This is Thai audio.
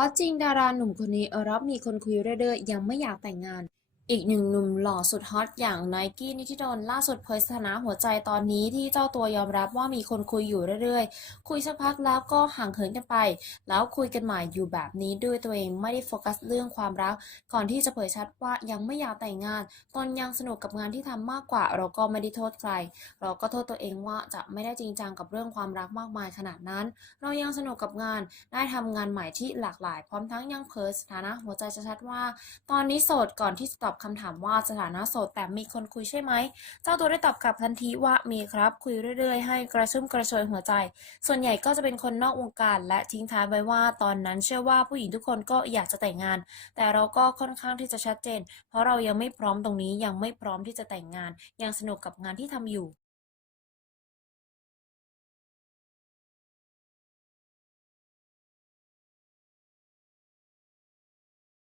อตจริงดาราหนุ่มคนนี้รับมีคนคุยเรื่อยๆ ยังไม่อยากแต่งงาน อีกหนึ่งหนุ่มหล่อสุดฮอตอย่างไนกี้นิติดลล่าสุดเผยสถานะหัวใจตอนนี้ที่เจ้าตัวยอมรับว่ามีคนคุยอยู่เรื่อยๆ คุยสักพักแล้วก็ห่างเหินกันไป แล้วคุยกันใหม่อยู่แบบนี้ด้วยตัวเองไม่ได้โฟกัสเรื่องความรัก ก่อนที่จะเผยชัดว่ายังไม่อยากแต่งงานตนยังสนุกกับงานที่ทำมากกว่า เราก็ไม่ได้โทษใคร เราก็โทษตัวเองว่าจะไม่ได้จริงจังกับเรื่องความรักมากมายขนาดนั้น เรายังสนุกกับงานได้ทำงานใหม่ที่หลากหลาย พร้อมทั้งยังเผยสถานะหัวใจชัดว่า ตอนนี้โสดก่อนที่จะตอบคำถามว่าสถานะโสดแต่มีคนคุยใช่ไหม เจ้าตัวได้ตอบกลับทันทีว่ามีครับคุยเรื่อยๆ ให้กระชุ่มกระชวยหัวใจ ส่วนใหญ่ก็จะเป็นคนนอกวงการและทิ้งท้ายไว้ว่าตอนนั้นเชื่อว่าผู้หญิงทุกคนก็อยากจะแต่งงาน แต่เราก็ค่อนข้างที่จะชัดเจน เพราะเรายังไม่พร้อมตรงนี้ยังไม่พร้อมที่จะแต่งงาน ยังสนุกกับงานที่ทำอยู่